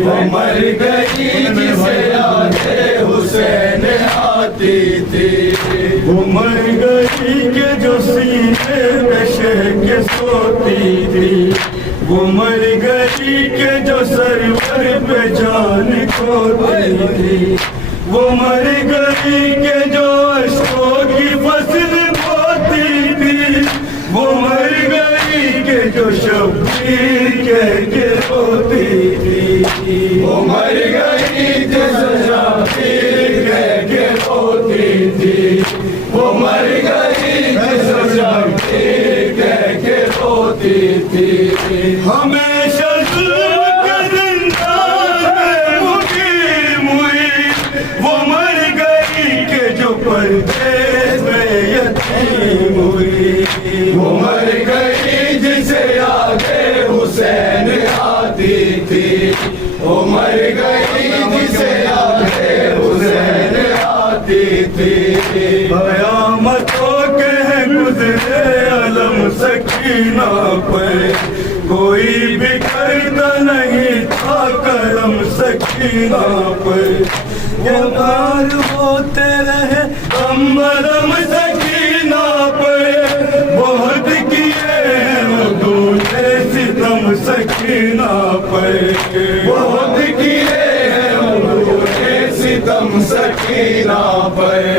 وہ مر گئی جسے یاد حسین آتی تھی وہ مر گئی کہ جو سینے میں شہ کے سوتی تھی وہ مر گئی کہ جو سرور پہ جان کھوتی تھی وہ مر گئی کہ جو اشکوں کی فصل بوتی تھی وہ مر گئی کہ جو شبیر کہہ کے روتی تھی وہ مر گئی جو شبیر کہہ کے روتی تھی وہ مر گئی جو شبیر کہہ کے روتی تھی ہمیشہ ظلم کے زندان میں مقیم ہوئی وہ مر گئی کہ جو پردیس میں یتیم ہوئی وہ مر گئی جسے یاد حسین آتی تھی وہ مر گئی جسے یاد حسین آتی تھی قیامتوں کے ہیں گزرے علم سکینہ پر کوئی بھی کرتا نہیں تھا کرم سکینہ پر یہ بار ہوتے رہے ہم مرم سکینہ پر بہت کیے ہیں دوسرے ستم سکینہ پر بہت کیے ہیں دوسرے ستم سکینہ پر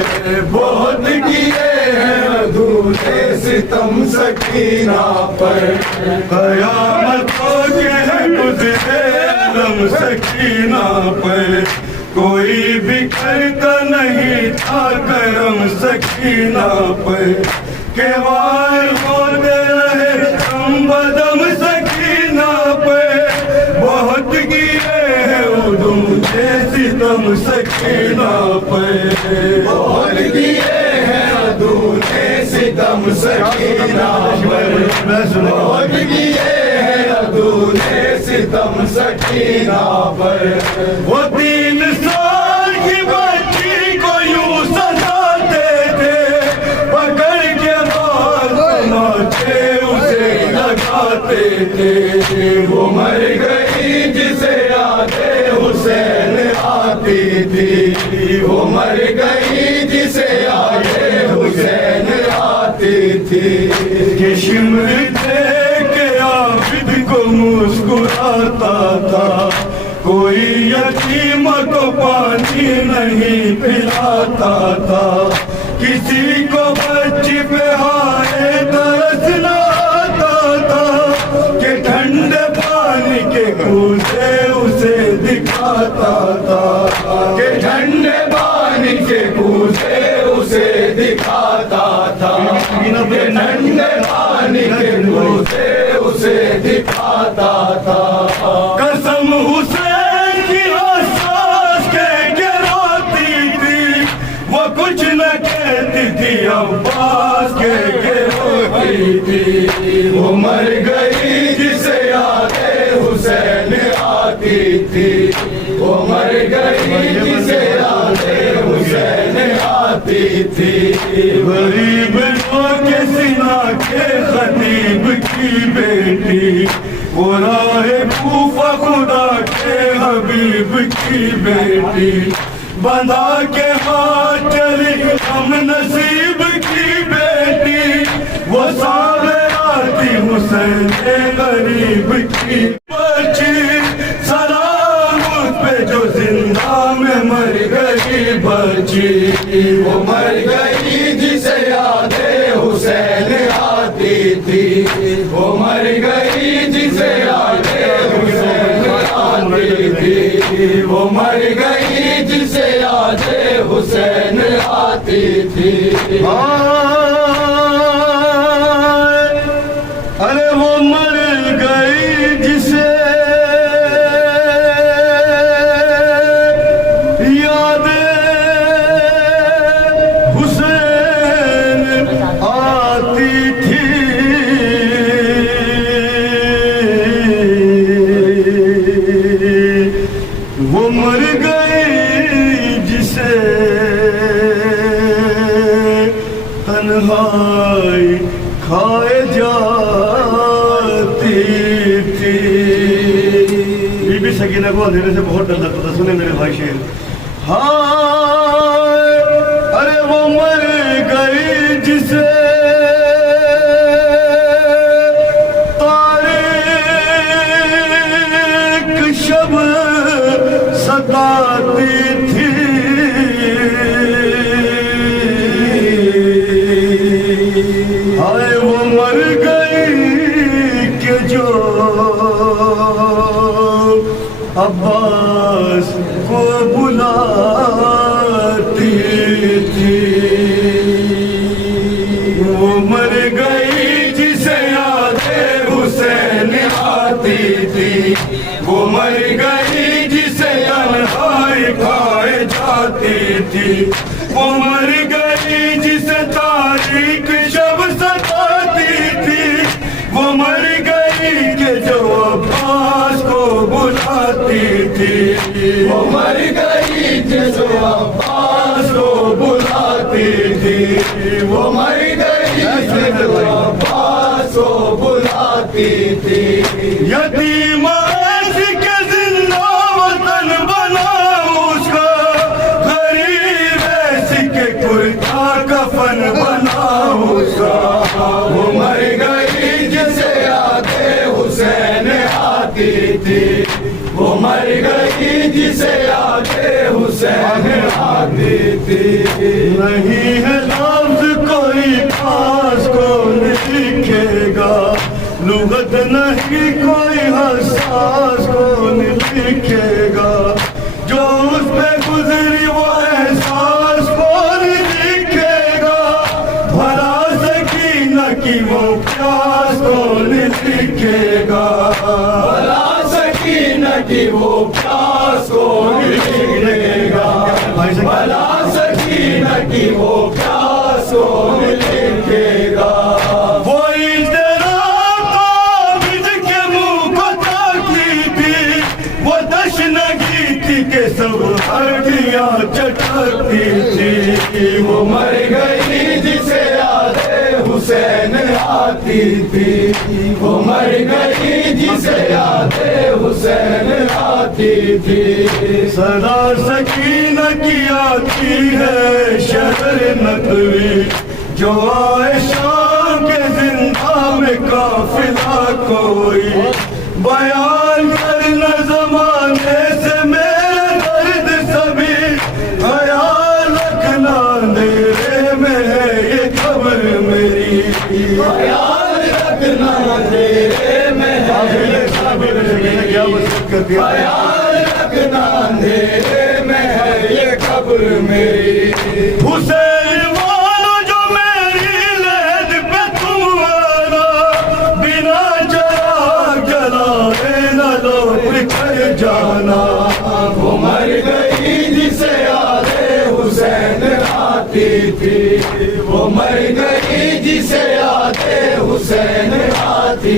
بہت کیے ہیں دوسرے ستم سکینہ پر قیامتوں کے ہیں گزرے علم سکینہ پر کوئی بھی کرتا نہیں تھا کرم سکینہ پر کہ وار ہوتے رہے ہم بدم سکینہ پر بہت گیرے ہیں ادم ستم سکینہ پر بہت گیرے ہیں ادم ستم سکینہ پر بہت گیرے ہیں ادم ستم سکینہ پر وہ 3 سال کی بچی کو یوں سجاتے تھے پکڑ کے بال ماتے اسے لگاتے تھے وہ مر گئی جسے یاد حسین آتی تھی وہ مر گئی جسے یاد حسین آتی تھی کہ شمر دیکھ کے عابد کو مسکراتا تھا کوئی یتیم کو پانی نہیں پلاتا تھا کسی کو بچی پہ ہائے ترس نہ آتا تھا کہ ٹھنڈے پانی کے کوزے اسے دکھاتا تھا کہ ٹھنڈے پانی کے کوزے اسے دکھاتا تھا کہ ٹھنڈے پانی کے کوزے اسے دکھاتا تھا قسم حسین کی حساس کہہ کے روتی تھی وہ کچھ نہ کہتی تھی عباس کہہ کے روتی تھی وہ مر گئی جسے یاد حسین آتی تھی وہ مر گئی جسے یاد حسین آتی تھی غریب کے سنا کے خطیب کی بیٹی وہ راہ کوفہ خدا کے حبیب کی بیٹی بندھا کے ہاتھ چلی ہم نصیب کی بیٹی وہ سارے آتی आई हुसैन गरीब की बच्ची, सलाम उस पे जो जिंदा में मर गई बच्ची। वो मर गई जिसे यादें हुसैन आती थी, वो मर गई जिसे यादें हुसैन आती थी, वो मर गई जिसे यादें हुसैन आती थी। अरे वो मर गई जिसे यादें हुसैन आती थी, वो मर गई जिसे तन्हाई खाए जाती थी। बीबी सकीना को अंधेरे से बहुत डर लगता था, सुने मेरे भाई शेर। हाँ अरे वो मर गई जिसे तारीक शब सताती थी, हाय वो मर गई कि जो अब्बास को बुलाती थी, वो मर गई जिसे यादें हुसैन आती थी, वो मर गई जिसे तन्हाई खाए जाती थी, वो मर गई जिसे तारीख शब सताती थी, वो मर गई कि जो अब्बास को बुलाती थी, वो मर गई जिसे अब्बास को बुलाती थी, वो मर गई जिसे अब्बास को बुलाती थी। यतीम के जिंदा वतन बना उसका, गरीब ऐसी के कुर्ता कफन बना उसका, वो मर गई जिसे यादें हुसैन आती थी, वो मर गई जिसे यादें हुसैन आती थी। नहीं है लफ्ज कोई खास को लिखेगा, लुगत नहीं कोई हसास को लिखेगा, जो उस पे गुजरी वो एहसास को लिखेगा, भला सकीना की वो प्यास को लिखेगा, भला सकीना की वो प्यास को लिखेगा, भला सकीना की वो प्यास को लिखेगा। वो के मुंह को ताकती थी, वो दशनगी थी के सब हड्डियां चटकती थी, वो मर गई जिसे यादें हुसैन आती थी, वो मर गई जिसे यादें हुसैन आती थी। सदा सकीना की आती है शहर नकवी, जो आए शाम के जिंदा में काफिला कोई, बयान करना जमाने से मेरे दर्द सभी, ख्याल रखना अंधेरे में है ये खबर मेरी, ख्याल रखना अंधेरे में है ये खबर मेरी, ख्याल रखना अंधेरे में है ये खबर मेरी। हुसैन वालो जो मेरी लहद पे तुम आना, बिना जला जलाए न लौट कर जाना, वो मर गई जिसे यादें हुसैन आती थी, वो मर गई जिसे यादें हुसैन आती